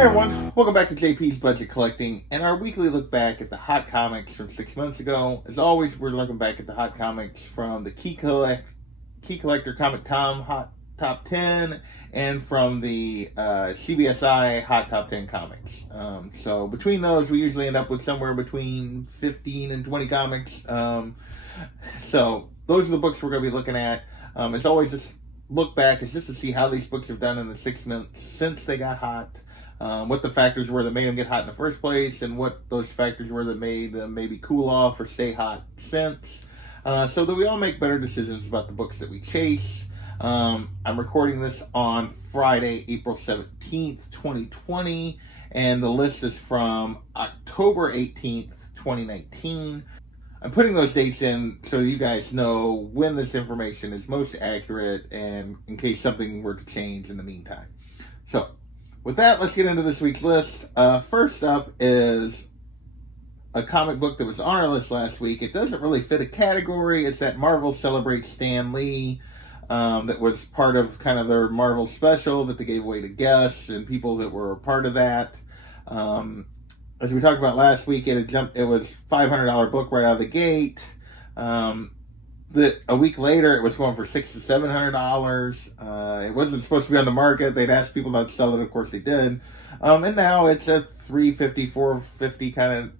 Hey everyone, welcome back to JP's Budget Collecting and our weekly look back at the hot comics from 6 months ago. As always, we're looking back at the hot comics from the Key Collector Comic Tom Hot Top 10 and from the CBSI Hot Top 10 comics. So between those, we usually end up with somewhere between 15 and 20 comics. So those are the books we're going to be looking at. As always, this look back is just to see how these books have done in the 6 months since they got hot. What the factors were that made them get hot in the first place, and what those factors were that made them maybe cool off or stay hot since, so that we all make better decisions about the books that we chase. I'm recording this on Friday, April 17th, 2020, and the list is from October 18th, 2019. I'm putting those dates in so you guys know when this information is most accurate and in case something were to change in the meantime. So, with that, let's get into this week's list. First up is a comic book that was on our list last week. It doesn't really fit a category. It's that Marvel Celebrates Stan Lee that was part of kind of their Marvel special that they gave away to guests and people that were a part of that. As we talked about last week, it was $500 book right out of the gate. A week later, it was going for $600 to $700. It wasn't supposed to be on the market. They'd asked people not to sell it. Of course, they did. And now it's a $350, $450 kind of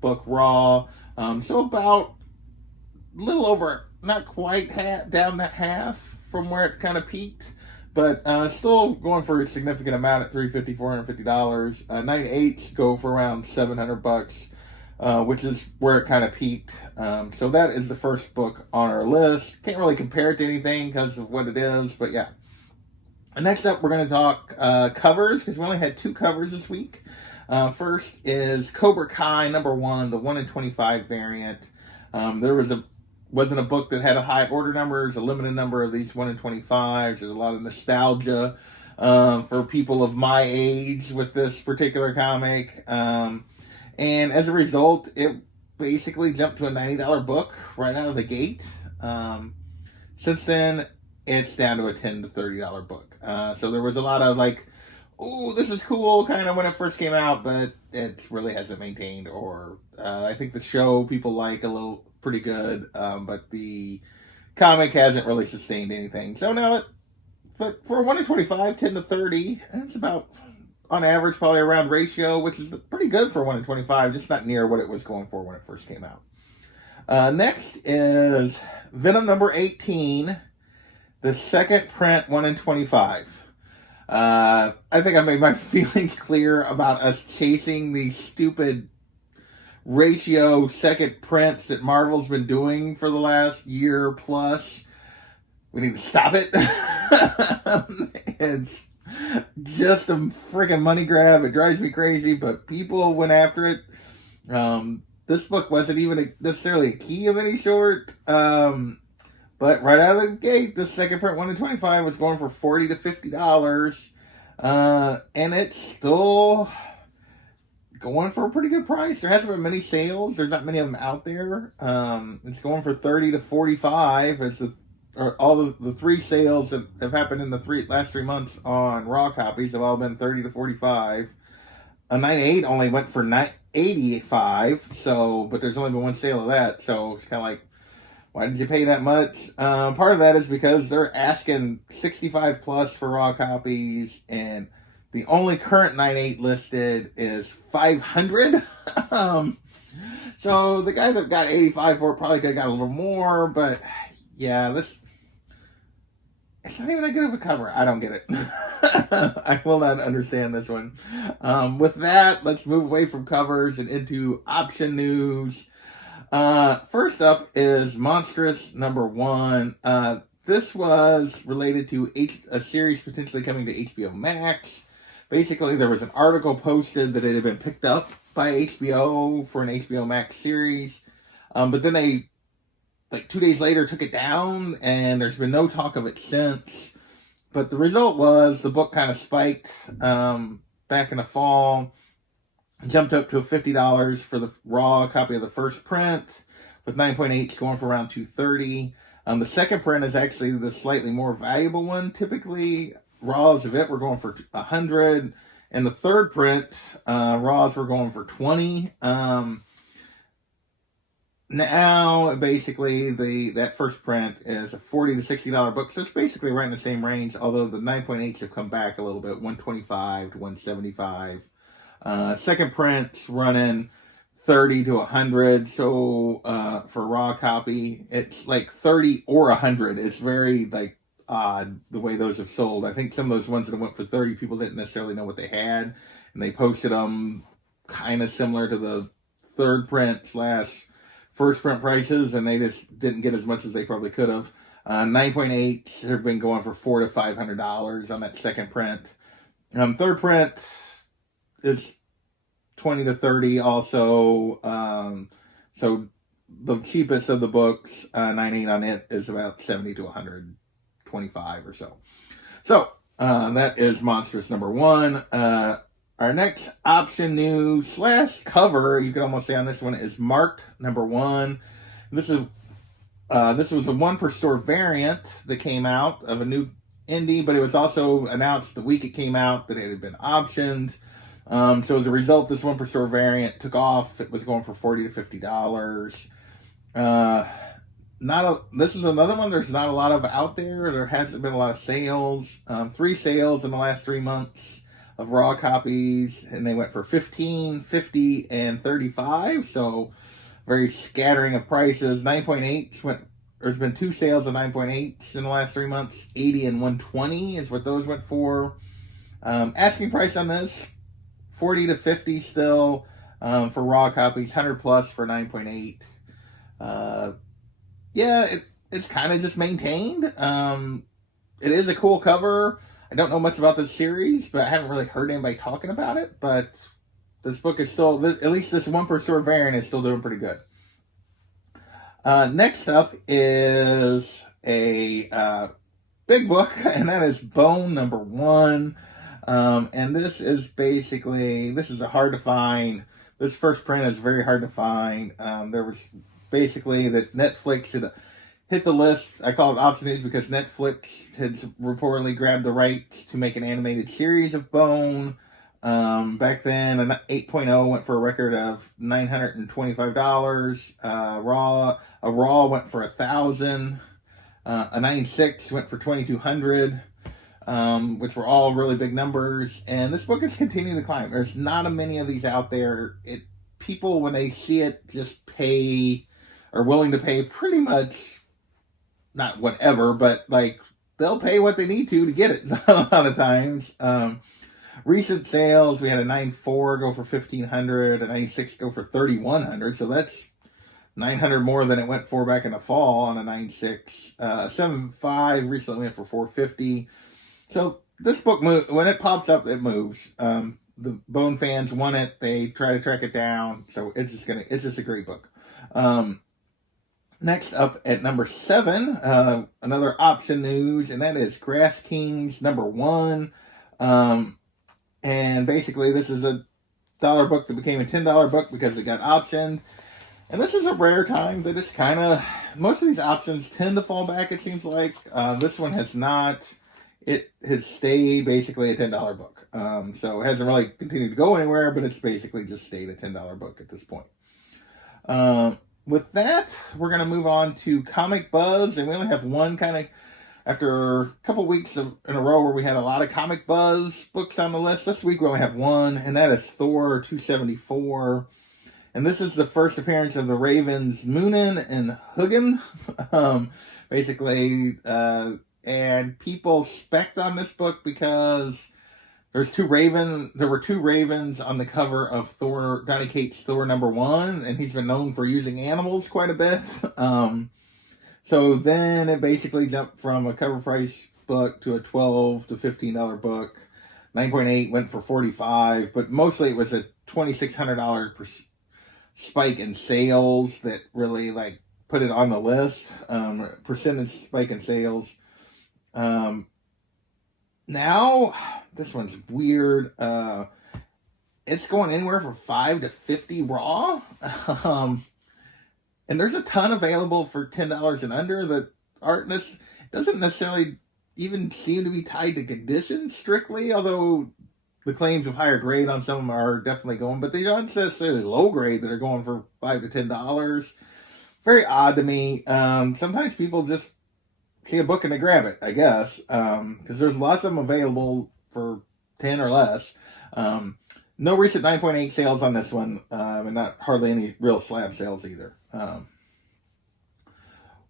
book raw. So about a little over, not quite down to half from where it kind of peaked, but still going for a significant amount at $350, $450. 9/8 go for around $700. Which is where it kind of peaked. So that is the first book on our list. Can't really compare it to anything because of what it is, but yeah. And next up, we're going to talk covers, because we only had 2 covers this week. First is Cobra Kai #1, the 1 in 25 variant. There wasn't a book that had a high order number. There's a limited number of these 1 in 25s. There's a lot of nostalgia for people of my age with this particular comic. And as a result, it basically jumped to a $90 book right out of the gate. Since then, it's down to a $10 to $30 book. So there was a lot of like, oh, this is cool kind of when it first came out, but it really hasn't maintained. Or I think the show people like a little pretty good, but the comic hasn't really sustained anything. So now but for 1 in 25, 10 to 30, it's about, on average, probably around ratio, which is pretty good for 1 in 25, just not near what it was going for when it first came out. Next is Venom #18, the second print 1 in 25. I think I made my feelings clear about us chasing these stupid ratio second prints that Marvel's been doing for the last year plus. We need to stop it. It's just a freaking money grab. It drives me crazy, but people went after it. This book wasn't even necessarily a key of any sort. But right out of the gate, the second print 1 in 25 was going for $40 to $50. And it's still going for a pretty good price. There hasn't been many sales. There's not many of them out there. It's going for $30 to $45. All the 3 sales that have happened in the last 3 months on raw copies have all been $30 to $45. A 9/8 only went for $85. So, but there's only been 1 sale of that. So it's kind of like, why did you pay that much? Part of that is because they're asking 65 plus for raw copies, and the only current 9/8 listed is 500. So the guy that got 85 for it probably could have got a little more, but yeah, it's not even that good of a cover. I don't get it. I will not understand this one. With that, let's move away from covers and into option news. First up is Monstrous #1. This was related to a series potentially coming to HBO Max. Basically, there was an article posted that it had been picked up by HBO for an HBO Max series. But then they, like 2 days later, took it down, and there's been no talk of it since. But the result was the book kind of spiked back in the fall. Jumped up to $50 for the raw copy of the first print, with 9.8 going for around $230. The second print is actually the slightly more valuable one. Typically, raws of it were going for $100, And the third print, Raws were going for $20. Now, basically, that first print is a $40 to $60 book, so it's basically right in the same range, although the 9.8s have come back a little bit, $125 to $175. Second print's running $30 to $100, so for raw copy, it's like $30 or $100. It's very like odd the way those have sold. I think some of those ones that went for $30, people didn't necessarily know what they had, and they posted them kind of similar to the third print / first print prices, and they just didn't get as much as they probably could have. 9.8 have been going for $400 to $500 on that second print. Third print is $20 to $30 also. So the cheapest of the books, 9.8 on it, is about $70 to $125 or so. So that is Monstrous number 1. Our next option new / cover, you could almost say on this one, is Marked number 1. This was a 1 per store variant that came out of a new indie, but it was also announced the week it came out that it had been optioned. So as a result, this 1 per store variant took off. It was going for $40 to $50. This is another one there's not a lot of out there. There hasn't been a lot of sales. 3 sales in the last 3 months of raw copies, and they went for $15, $50, and $35. So very scattering of prices. 9.8 there's been 2 sales of 9.8s in the last 3 months. $80 and $120 is what those went for. Asking price on this, $40 to $50 still for raw copies, $100 plus for 9.8. It's kind of just maintained. It is a cool cover. I don't know much about this series, but I haven't really heard anybody talking about it. But this book is still, at least this 1 per store variant is still doing pretty good. Next up is a big book, and that is Bone number 1. And this is a hard to find. This first print is very hard to find. There was basically that Netflix had hit the list. I call it option news because Netflix had reportedly grabbed the rights to make an animated series of Bone. Back then, an 8.0 went for a record of $925. A raw went for $1,000. A 9.6 went for $2,200. Which were all really big numbers, and this book is continuing to climb. There's not a many of these out there. People, when they see it, just are willing to pay pretty much, not whatever, but like they'll pay what they need to get it a lot of times. Recent sales, we had a 9.4 go for $1,500, a 9.6 go for $3,100, so that's $900 more than it went for back in the fall on a 9.6. 7.5 recently went for $450. So this book, when it pops up, it moves. The Bone fans want it. They try to track it down. So it's just a great book. Next up at number 7, another option news, and that is Grass Kings number 1. And basically this is a $1 book that became a $10 book because it got optioned. And this is a rare time that it's most of these options tend to fall back, it seems like. This one has not. It has stayed basically a $10 book. So it hasn't really continued to go anywhere, but it's basically just stayed a $10 book at this point. With that, we're going to move on to Comic Buzz, and we only have one after a couple weeks in a row where we had a lot of Comic Buzz books on the list. This week we only have one, and that is Thor 274. And this is the first appearance of the Ravens Moonin and Hugin. And people spec'd on this book because there were two ravens on the cover of Donny Cates' Thor number 1, and he's been known for using animals quite a bit. So then it basically jumped from a cover price book to a $12 to $15 book. 9.8 went for $45, but mostly it was a $2,600 spike in sales that really put it on the list. Percentage spike in sales. Now this one's weird. It's going anywhere from $5 to $50 raw. And there's a ton available for $10 and under. The artness doesn't necessarily even seem to be tied to conditions strictly, although the claims of higher grade on some of them are definitely going, but they aren't necessarily low grade that are going for $5 to $10. Very odd to me. Sometimes people just see a book and they grab it, I guess, because there's lots of them available for 10 or less. No recent 9.8 sales on this one, and not hardly any real slab sales either.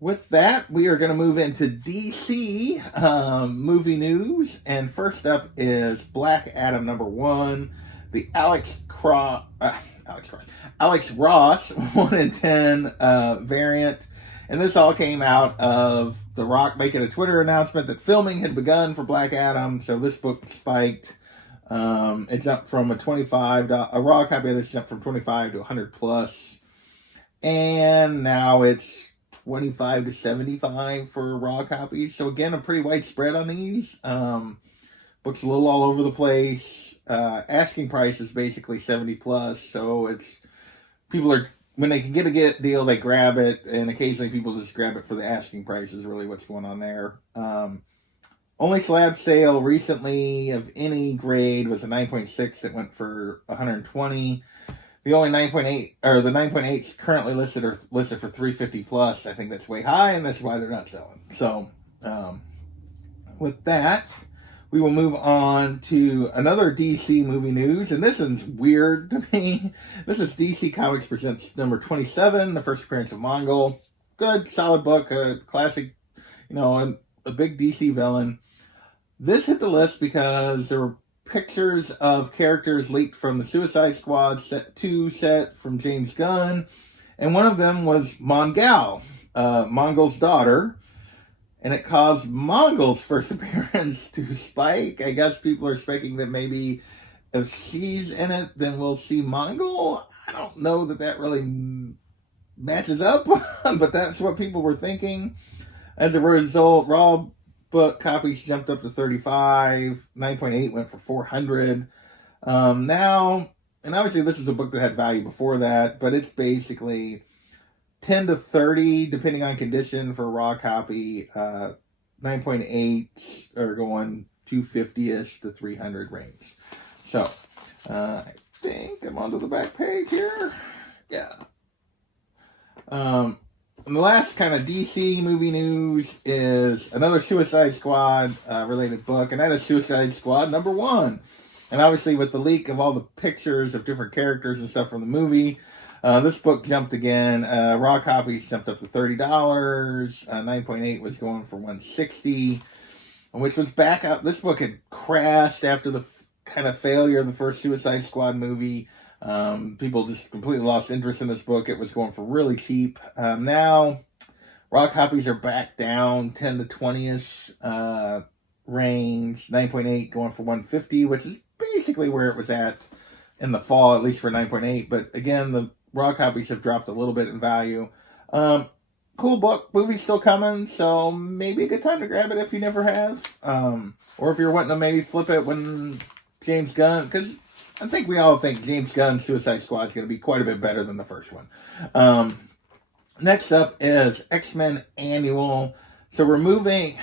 With that, we are going to move into DC movie news, and first up is Black Adam #1, the Alex Ross 1 in 10 variant. And this all came out of The Rock making a Twitter announcement that filming had begun for Black Adam. So this book spiked. It jumped from a raw copy of this jumped from 25 to 100 plus. And now it's 25 to 75 for raw copies. So again, a pretty wide spread on these. Book's a little all over the place. Asking price is basically 70 plus. So it's, people are, when they can get a deal, they grab it, and occasionally people just grab it for the asking price is really what's going on there. Only slab sale recently of any grade was a 9.6 that went for 120. The only 9.8, or the 9.8s currently listed for 350 plus. I think that's way high, and that's why they're not selling. So, with that, we will move on to another DC movie news, and this one's weird to me. This is DC Comics Presents number 27, the first appearance of Mongol. Good, solid book, a classic, a big DC villain. This hit the list because there were pictures of characters leaked from the Suicide Squad set from James Gunn, and one of them was Mongal, Mongol's daughter. And it caused Mongol's first appearance to spike. I guess people are speculating that maybe if she's in it, then we'll see Mongol. I don't know that really matches up, but that's what people were thinking. As a result, raw book copies jumped up to 35. 9.8 went for 400. Now, and obviously this is a book that had value before that, but it's basically 10 to 30, depending on condition for a raw copy. 9.8 are going 250-ish to 300 range. So, I think I'm onto the back page here. Yeah. And the last kind of DC movie news is another Suicide Squad related book, and that is Suicide Squad #1. And obviously with the leak of all the pictures of different characters and stuff from the movie, this book jumped again. Raw copies jumped up to $30. 9.8 was going for $160, which was back up. This book had crashed after the kind of failure of the first Suicide Squad movie. People just completely lost interest in this book. It was going for really cheap. Now, raw copies are back down 10 to 20-ish range. 9.8 going for $150, which is basically where it was at in the fall, at least for 9.8. But again, the raw copies have dropped a little bit in value. Cool book. Movie's still coming, so maybe a good time to grab it if you never have. Or if you're wanting to maybe flip it when James Gunn, because I think we all think James Gunn's Suicide Squad is going to be quite a bit better than the first one. Next up is XMen Annual. So we're moving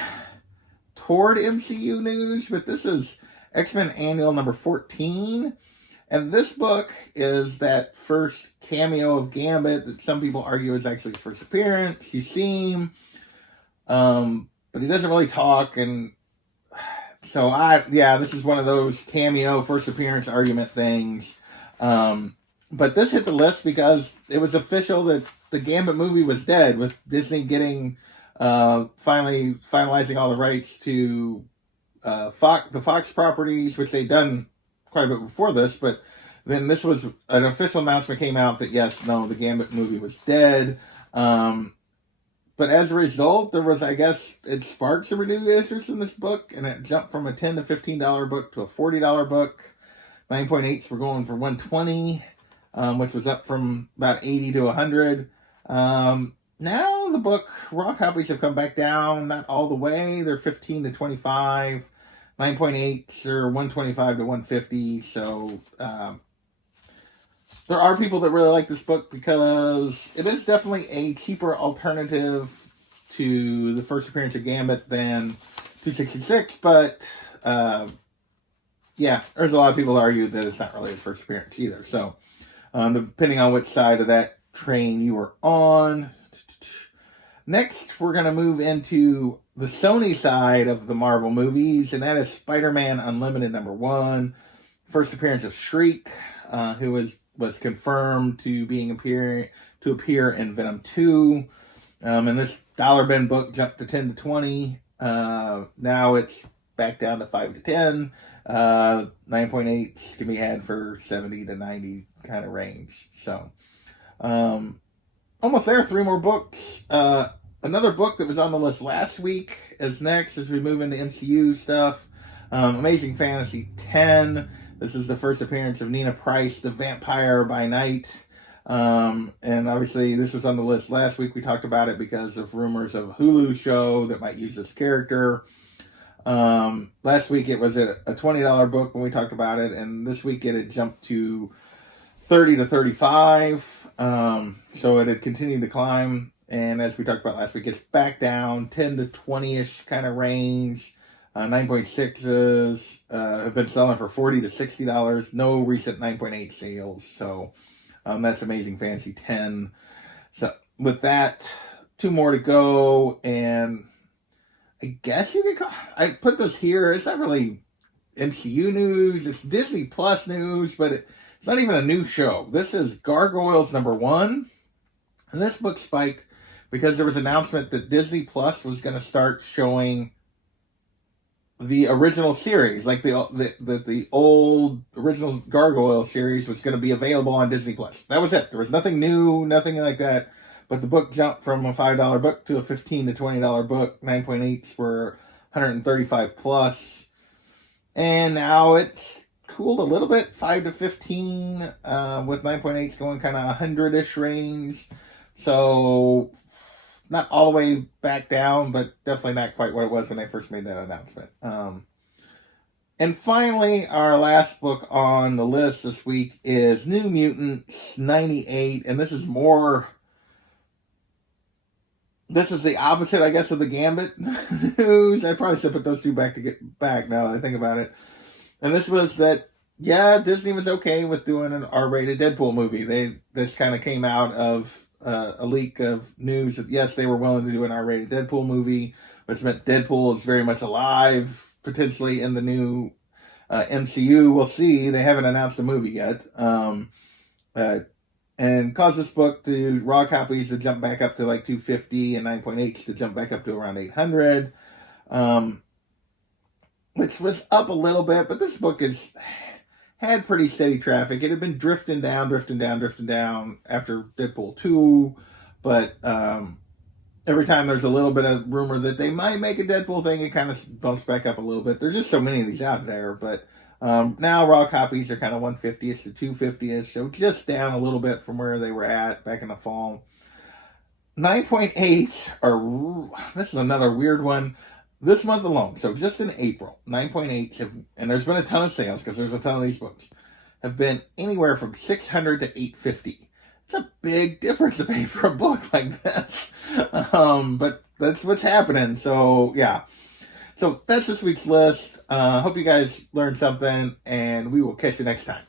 toward MCU news, but this is XMen Annual number 14. And this book is that first cameo of Gambit that some people argue is actually his first appearance. You see him, but he doesn't really talk. And so this is one of those cameo first appearance argument things. But this hit the list because it was official that the Gambit movie was dead, with Disney getting finally finalizing all the rights to the Fox properties, which they'd done quite a bit before this, but then this was an official announcement came out that the Gambit movie was dead. But as a result, there was, I guess, it sparked some renewed interest in this book, and it jumped from a $10 to $15 book to a $40 book. 9.8s were going for $120, which was up from about $80 to $100. Now the book raw copies have come back down, not all the way. They're $15 to $25. 9.8s are $125 to $150. So there are people that really like this book because it is definitely a cheaper alternative to the first appearance of Gambit than 266, but yeah, there's a lot of people that argue that it's not really his first appearance either. So, depending on which side of that train you are on. Next, we're going to move into the Sony side of the Marvel movies, and that is SpiderMan Unlimited #1. First appearance of Shriek, who was confirmed to appear in Venom 2. And this dollar bin book jumped to 10 to 20. Now it's back down to 5 to 10. 9.8 can be had for 70 to 90 kind of range. So, almost there. 3 more books. Another book that was on the list last week is next as we move into MCU stuff. Amazing Fantasy 10. This is the first appearance of Nina Price, the Vampire by Night. And obviously this was on the list last week. We talked about it because of rumors of a Hulu show that might use this character. Last week it was a $20 book when we talked about it, and this week it had jumped to 30 to 35. So it had continued to climb, and as we talked about last week, it's back down 10 to 20-ish kind of range. 9.6s have been selling for $40 to $60. No recent 9.8 sales. So that's Amazing Fantasy 10. So with that, 2 more to go, and I guess you could call, I put this here. It's not really MCU news. It's Disney Plus news, but it's not even a new show. This is Gargoyles #1. And this book spiked because there was an announcement that Disney Plus was going to start showing the original series, like the old original Gargoyle series was going to be available on Disney Plus. That was it. There was nothing new, nothing like that. But the book jumped from a $5 book to a $15 to $20 book. 9.8s were 135 plus. And now it's cooled a little bit, 5 to 15, with 9.8s going kind of 100-ish range. So not all the way back down, but definitely not quite what it was when they first made that announcement. And finally, our last book on the list this week is New Mutants 98. And this is the opposite, I guess, of the Gambit news. I probably should put those two back now that I think about it. And this was that, yeah, Disney was okay with doing an R-rated Deadpool movie. This kind of came out of a leak of news that, yes, they were willing to do an R-rated Deadpool movie, which meant Deadpool is very much alive, potentially in the new MCU. We'll see. They haven't announced a movie yet. And caused this book to raw copies to jump back up to like 250 and 9.8 to jump back up to around 800, which was up a little bit, but this book had pretty steady traffic. It had been drifting down after Deadpool 2, but every time there's a little bit of rumor that they might make a Deadpool thing, it kind of bumps back up a little bit. There's just so many of these out there, but now raw copies are kind of 150ish to 250ish, so just down a little bit from where they were at back in the fall. 9.8 this is another weird one. This month alone, so just in April, 9.8 and there's been a ton of sales because there's a ton of these books, have been anywhere from $600 to $850. It's a big difference to pay for a book like this, but that's what's happening. So yeah. So that's this week's list. Hope you guys learned something, and we will catch you next time.